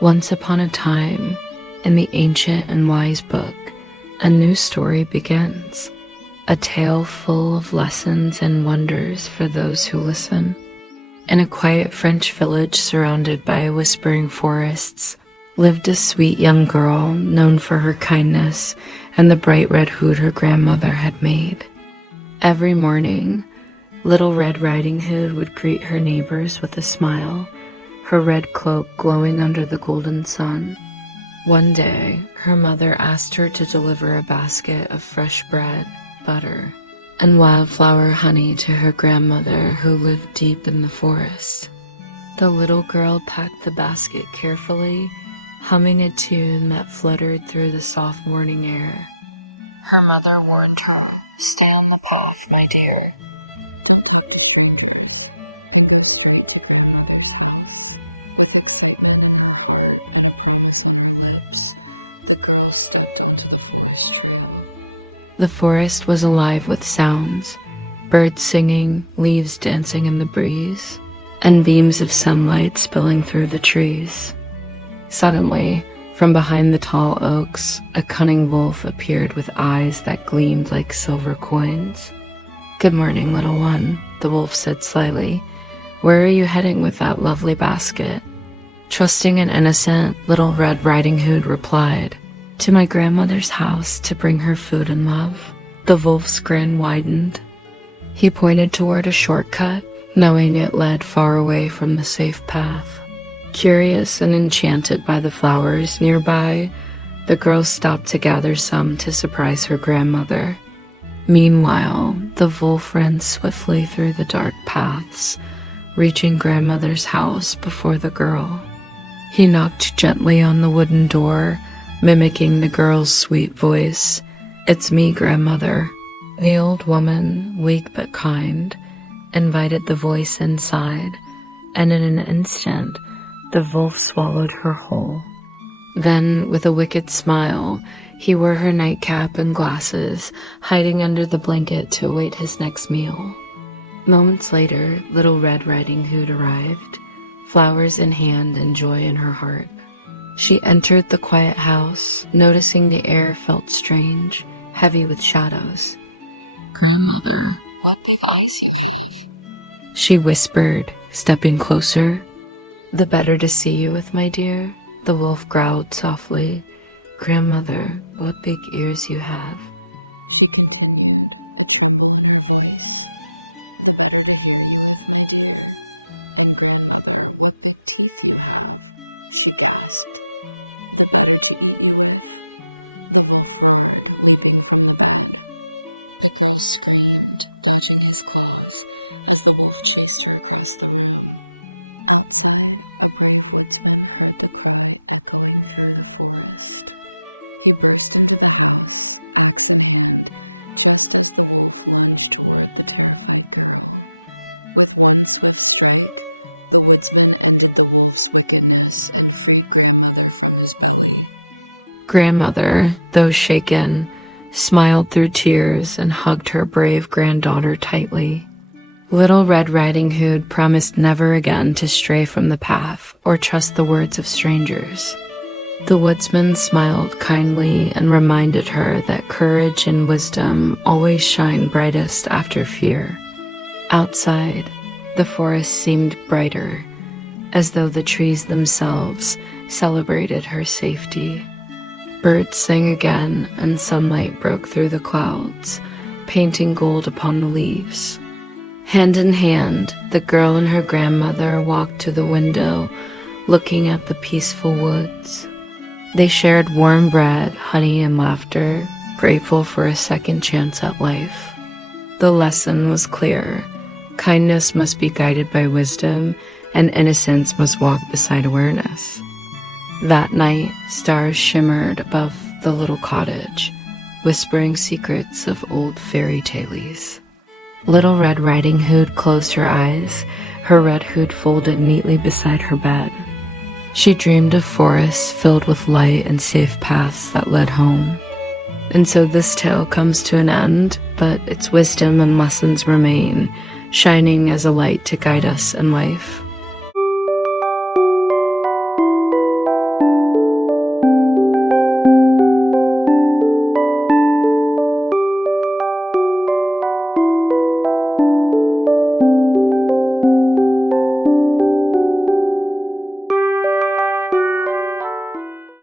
Once upon a time, in the ancient and wise book, a new story begins, a tale full of lessons and wonders for those who listen. In a quiet French village surrounded by whispering forests, lived a sweet young girl known for her kindness and the bright red hood her grandmother had made. Every morning, Little Red Riding Hood would greet her neighbors with a smile, her red cloak glowing under the golden sun. One day, her mother asked her to deliver a basket of fresh bread, butter, and wildflower honey to her grandmother who lived deep in the forest. The little girl packed the basket carefully, humming a tune that fluttered through the soft morning air. Her mother warned her, "Stay on the path, my dear." The forest was alive with sounds, birds singing, leaves dancing in the breeze, and beams of sunlight spilling through the trees. Suddenly, from behind the tall oaks, a cunning wolf appeared with eyes that gleamed like silver coins. "Good morning, little one," the wolf said slyly. "Where are you heading with that lovely basket?" Trusting and innocent, Little Red Riding Hood replied, "To my grandmother's house to bring her food and love." The wolf's grin widened. He pointed toward a shortcut, knowing it led far away from the safe path. Curious and enchanted by the flowers nearby, the girl stopped to gather some to surprise her grandmother. Meanwhile, the wolf ran swiftly through the dark paths, reaching grandmother's house before the girl. He knocked gently on the wooden door, mimicking the girl's sweet voice. "It's me, grandmother." The old woman, weak but kind, invited the voice inside, and in an instant, the wolf swallowed her whole. Then, with a wicked smile, he wore her nightcap and glasses, hiding under the blanket to await his next meal. Moments later, Little Red Riding Hood arrived, flowers in hand and joy in her heart. She entered the quiet house, noticing the air felt strange, heavy with shadows. "Grandmother, what big eyes you have," she whispered, stepping closer. "The better to see you with, my dear," the wolf growled softly. "Grandmother, what big ears you have." The girl screamed, dodging his claws, as the wolf chased her across the lawn. Grandmother, though shaken, smiled through tears and hugged her brave granddaughter tightly. Little Red Riding Hood promised never again to stray from the path or trust the words of strangers. The woodsman smiled kindly and reminded her that courage and wisdom always shine brightest after fear. Outside, the forest seemed brighter, as though the trees themselves celebrated her safety. Birds sang again, and sunlight broke through the clouds, painting gold upon the leaves. Hand in hand, the girl and her grandmother walked to the window, looking at the peaceful woods. They shared warm bread, honey, and laughter, grateful for a second chance at life. The lesson was clear. Kindness must be guided by wisdom, and innocence must walk beside awareness. That night, stars shimmered above the little cottage, whispering secrets of old fairy tales. Little Red Riding Hood closed her eyes, her red hood folded neatly beside her bed. She dreamed of forests filled with light and safe paths that led home. And so this tale comes to an end, but its wisdom and lessons remain, shining as a light to guide us in life.